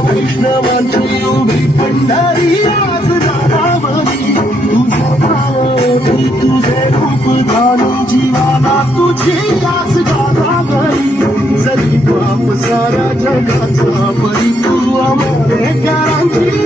वैष्णवांची उभी पंढरी आज गावामध्ये तुझे भावनी तुझे रूप घालून जीवाला तुझी आस गावाघरी जरी बाप सारा जगाचा परी तू अमरेकरांची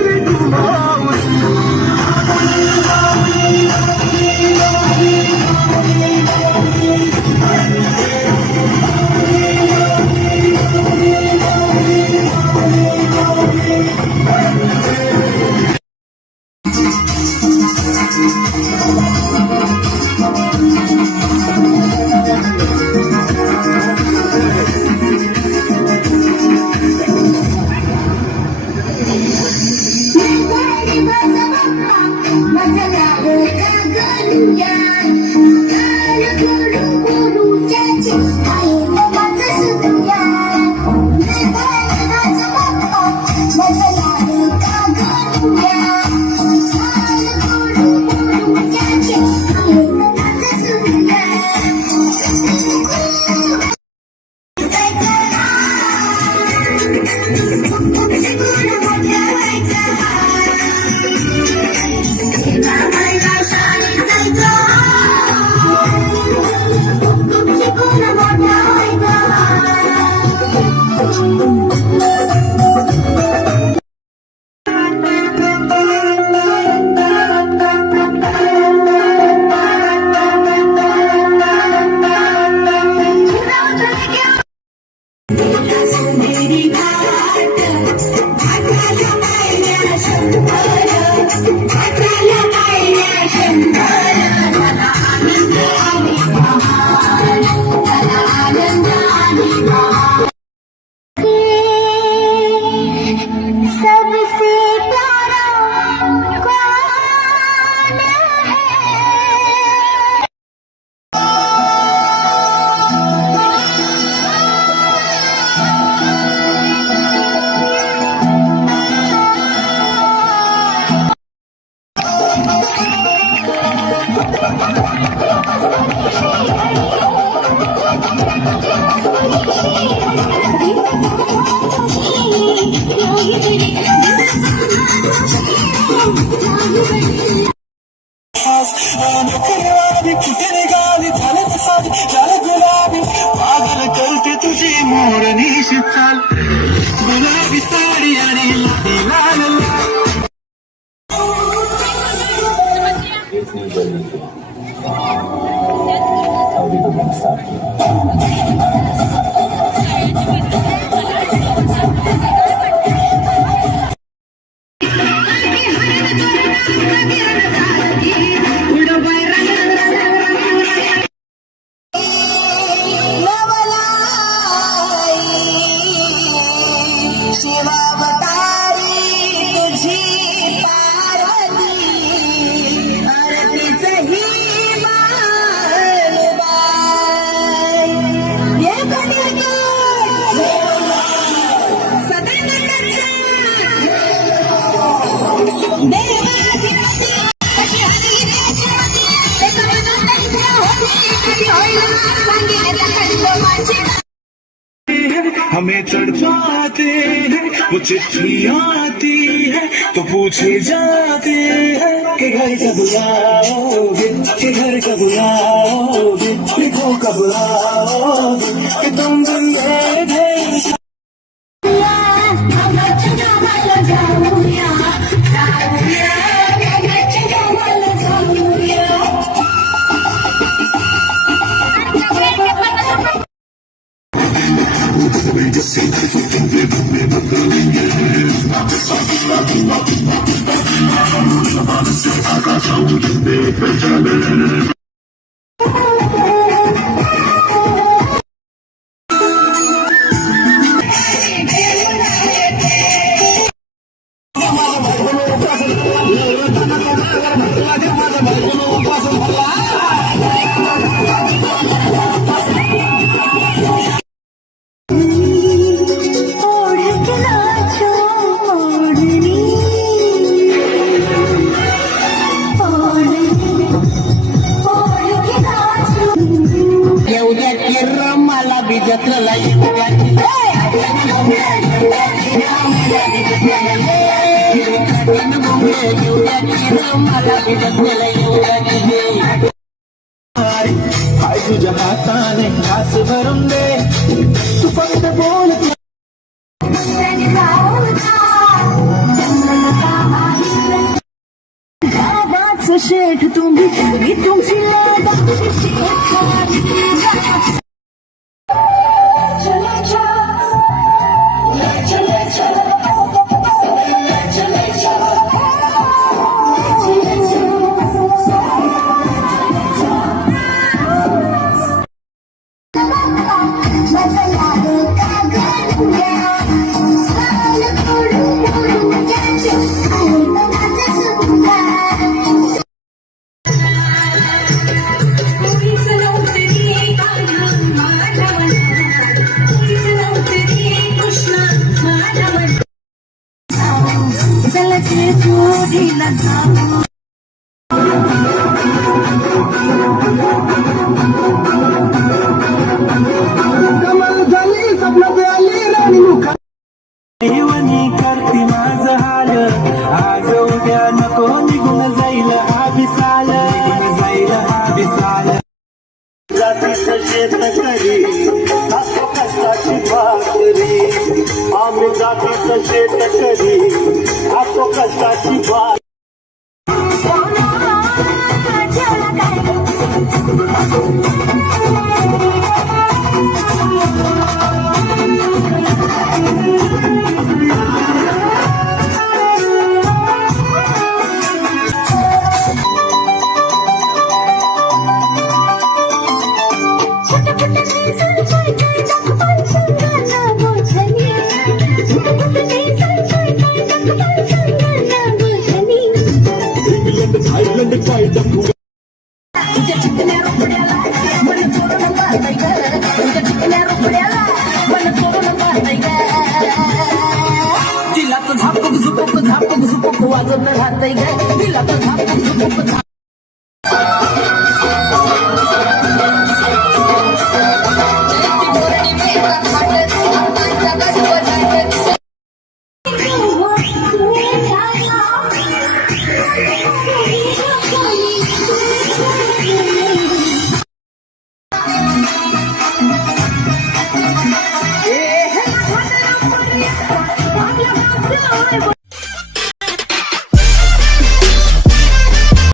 पागल करते तुझी मोरनीशी चाल गुलाबी साडी आणि लाल हमें तड़पाते हैं वो चिट्ठी आती है तो पूछे जाते हैं कि घर कब आओगे कि घर कब आओगे लिखो कब आओगे कि तुम दिन ये बी जत्रेला येऊ द्या की मला बी जत्रेला येऊ द्या की हाय तुझ्या हाताने घास भरून दे तू फक्त बोल गावाचं शेठ तुम्ही मी तुमची कमल झाली स्वप्न आली राणी मुखा देवनी करती माझं हाल आज उद्या नको निघून जाईल हा विसाल जातीचं शेत करी असो कष्टाची भाकरी आम्ही जातीचं शेत करी असो कष्टाची भाकरी तिला तर झापक झुपक वाजत राहतय ग तिला तर झापक झुपक